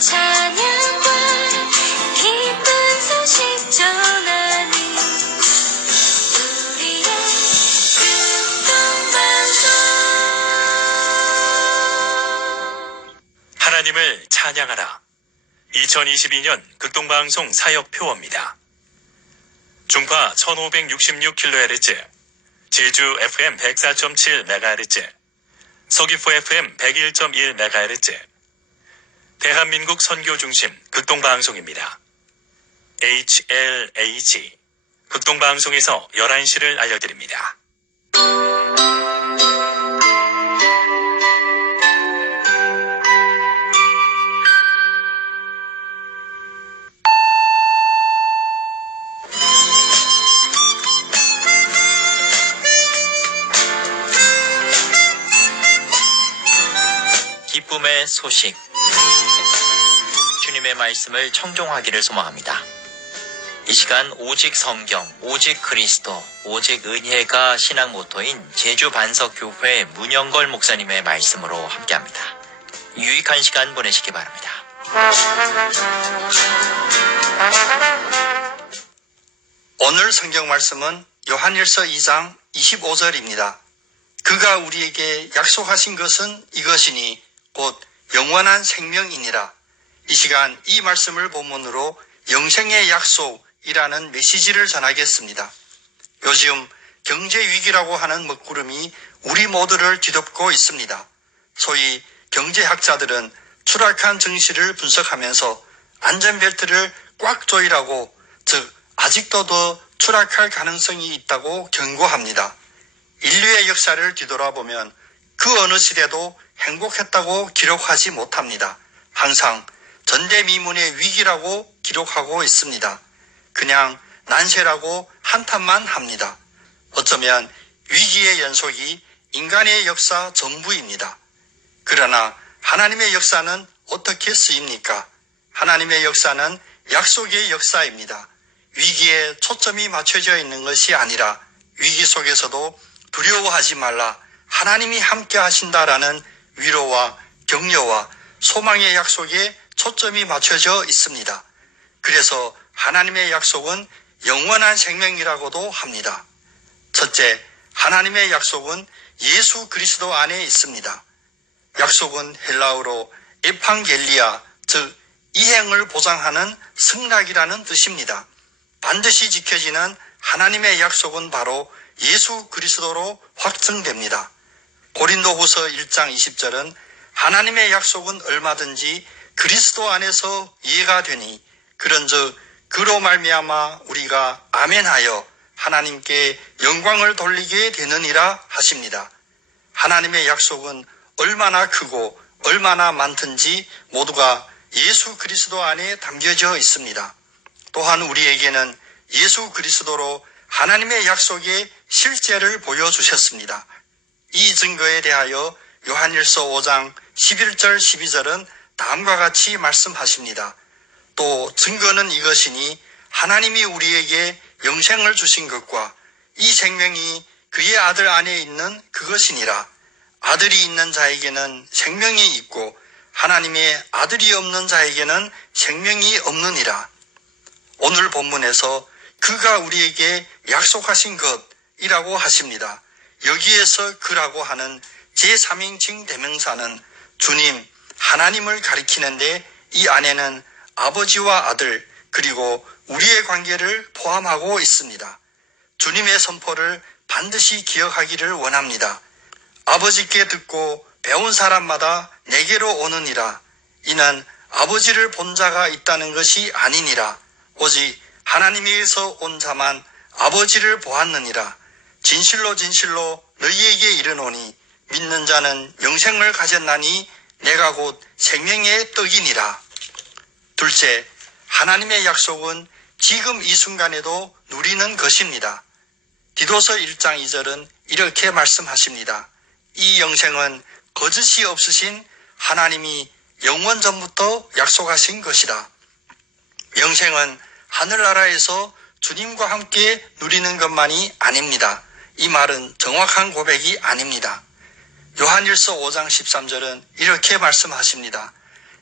찬양과 기쁜 소식 전하는 우리의 극동방송. 하나님을 찬양하라. 2022년 극동방송 사역표어입니다. 중파 1566kHz, 제주 FM 104.7MHz, 서귀포 FM 101.1MHz, 대한민국 선교중심 극동방송입니다. HLAG 극동방송에서 11시를 알려드립니다. 기쁨의 소식, 주님의 말씀을 청종하기를 소망합니다. 이 시간 오직 성경, 오직 그리스도, 오직 은혜가 신앙 모토인 제주 반석교회 문영걸 목사님의 말씀으로 함께합니다. 유익한 시간 보내시기 바랍니다. 오늘 성경 말씀은 요한일서 2장 25절입니다. 그가 우리에게 약속하신 것은 이것이니 곧 영원한 생명이니라. 이 시간 이 말씀을 본문으로 영생의 약속이라는 메시지를 전하겠습니다. 요즘 경제 위기라고 하는 먹구름이 우리 모두를 뒤덮고 있습니다. 소위 경제학자들은 추락한 증시를 분석하면서 안전벨트를 꽉 조이라고, 즉 아직도 더 추락할 가능성이 있다고 경고합니다. 인류의 역사를 뒤돌아보면 그 어느 시대도 행복했다고 기록하지 못합니다. 항상 전대미문의 위기라고 기록하고 있습니다. 그냥 난세라고 한탄만 합니다. 어쩌면 위기의 연속이 인간의 역사 전부입니다. 그러나 하나님의 역사는 어떻게 쓰입니까? 하나님의 역사는 약속의 역사입니다. 위기에 초점이 맞춰져 있는 것이 아니라 위기 속에서도 두려워하지 말라, 하나님이 함께 하신다라는 위로와 격려와 소망의 약속에 초점이 맞춰져 있습니다. 그래서 하나님의 약속은 영원한 생명이라고도 합니다. 첫째, 하나님의 약속은 예수 그리스도 안에 있습니다. 약속은 헬라어로 에판겔리아, 즉 이행을 보장하는 승낙이라는 뜻입니다. 반드시 지켜지는 하나님의 약속은 바로 예수 그리스도로 확증됩니다. 고린도후서 1장 20절은 하나님의 약속은 얼마든지 그리스도 안에서 이해가 되니 그런즉 그로 말미암아 우리가 아멘하여 하나님께 영광을 돌리게 되느니라 하십니다. 하나님의 약속은 얼마나 크고 얼마나 많든지 모두가 예수 그리스도 안에 담겨져 있습니다. 또한 우리에게는 예수 그리스도로 하나님의 약속의 실제를 보여주셨습니다. 이 증거에 대하여 요한일서 5장 11절 12절은 다음과 같이 말씀하십니다. 또 증거는 이것이니 하나님이 우리에게 영생을 주신 것과 이 생명이 그의 아들 안에 있는 그것이니라. 아들이 있는 자에게는 생명이 있고 하나님의 아들이 없는 자에게는 생명이 없느니라. 오늘 본문에서 그가 우리에게 약속하신 것이라고 하십니다. 여기에서 그라고 하는 제3인칭 대명사는 주님, 하나님을 가리키는데 이 안에는 아버지와 아들 그리고 우리의 관계를 포함하고 있습니다. 주님의 선포를 반드시 기억하기를 원합니다. 아버지께 듣고 배운 사람마다 내게로 오느니라. 이는 아버지를 본 자가 있다는 것이 아니니라. 오직 하나님에게서 온 자만 아버지를 보았느니라. 진실로 진실로 너희에게 이르노니 믿는 자는 영생을 가졌나니 내가 곧 생명의 떡이니라. 둘째, 하나님의 약속은 지금 이 순간에도 누리는 것입니다. 디도서 1장 2절은 이렇게 말씀하십니다. 이 영생은 거짓이 없으신 하나님이 영원 전부터 약속하신 것이다. 영생은 하늘나라에서 주님과 함께 누리는 것만이 아닙니다. 이 말은 정확한 고백이 아닙니다. 요한일서 5장 13절은 이렇게 말씀하십니다.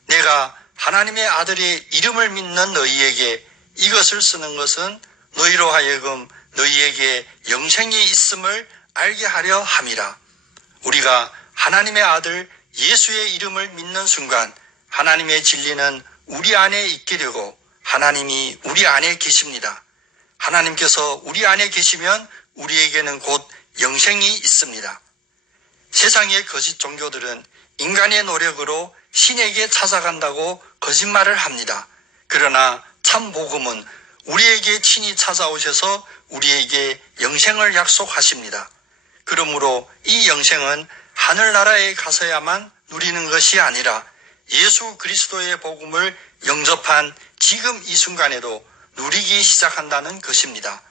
내가 하나님의 아들의 이름을 믿는 너희에게 이것을 쓰는 것은 너희로 하여금 너희에게 영생이 있음을 알게 하려 함이라. 우리가 하나님의 아들 예수의 이름을 믿는 순간 하나님의 진리는 우리 안에 있게 되고 하나님이 우리 안에 계십니다. 하나님께서 우리 안에 계시면 우리에게는 곧 영생이 있습니다. 세상의 거짓 종교들은 인간의 노력으로 신에게 찾아간다고 거짓말을 합니다. 그러나 참 복음은 우리에게 친히 찾아오셔서 우리에게 영생을 약속하십니다. 그러므로 이 영생은 하늘나라에 가서야만 누리는 것이 아니라 예수 그리스도의 복음을 영접한 지금 이 순간에도 누리기 시작한다는 것입니다.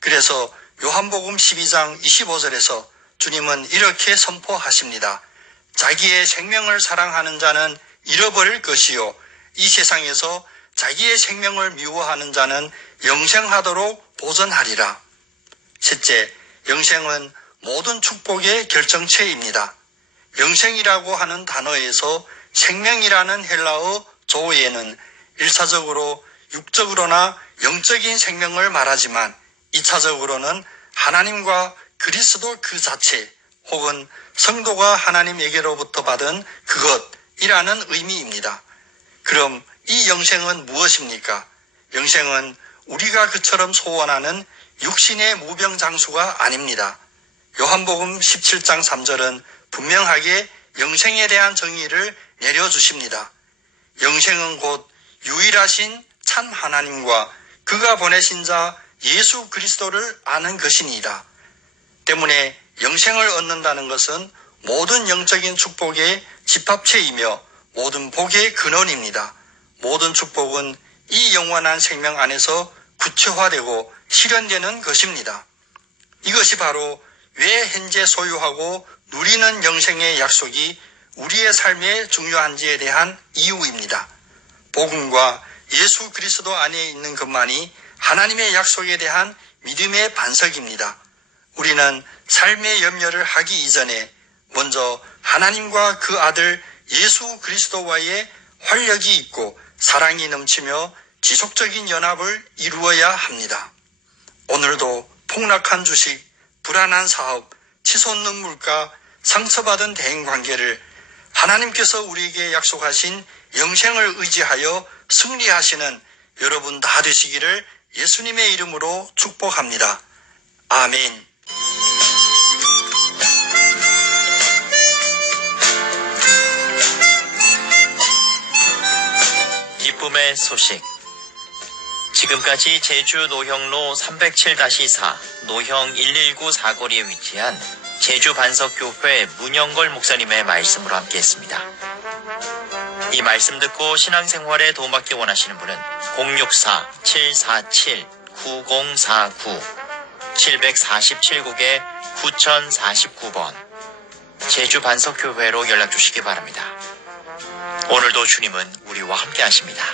그래서 요한복음 12장 25절에서 주님은 이렇게 선포하십니다. 자기의 생명을 사랑하는 자는 잃어버릴 것이요 이 세상에서 자기의 생명을 미워하는 자는 영생하도록 보전하리라. 셋째, 영생은 모든 축복의 결정체입니다. 영생이라고 하는 단어에서 생명이라는 헬라어 조에는 1차적으로 육적으로나 영적인 생명을 말하지만 2차적으로는 하나님과 그리스도 그 자체 혹은 성도가 하나님에게로부터 받은 그것이라는 의미입니다. 그럼 이 영생은 무엇입니까? 영생은 우리가 그처럼 소원하는 육신의 무병장수가 아닙니다. 요한복음 17장 3절은 분명하게 영생에 대한 정의를 내려주십니다. 영생은 곧 유일하신 참 하나님과 그가 보내신 자 예수 그리스도를 아는 것이니이다. 때문에 영생을 얻는다는 것은 모든 영적인 축복의 집합체이며 모든 복의 근원입니다. 모든 축복은 이 영원한 생명 안에서 구체화되고 실현되는 것입니다. 이것이 바로 왜 현재 소유하고 누리는 영생의 약속이 우리의 삶에 중요한지에 대한 이유입니다. 복음과 예수 그리스도 안에 있는 것만이 하나님의 약속에 대한 믿음의 반석입니다. 우리는 삶의 염려를 하기 이전에 먼저 하나님과 그 아들 예수 그리스도와의 활력이 있고 사랑이 넘치며 지속적인 연합을 이루어야 합니다. 오늘도 폭락한 주식, 불안한 사업, 치솟는 물가, 상처받은 대인관계를 하나님께서 우리에게 약속하신 영생을 의지하여 승리하시는 여러분 다 되시기를 예수님의 이름으로 축복합니다. 아멘. 기쁨의 소식. 지금까지 제주 노형로 307-4 노형 119 사거리에 위치한 제주 반석교회 문영걸 목사님의 말씀으로 함께했습니다. 이 말씀 듣고 신앙생활에 도움받기 원하시는 분은 064-747-9049 747국에 9049번 제주 반석교회로 연락주시기 바랍니다. 오늘도 주님은 우리와 함께 하십니다.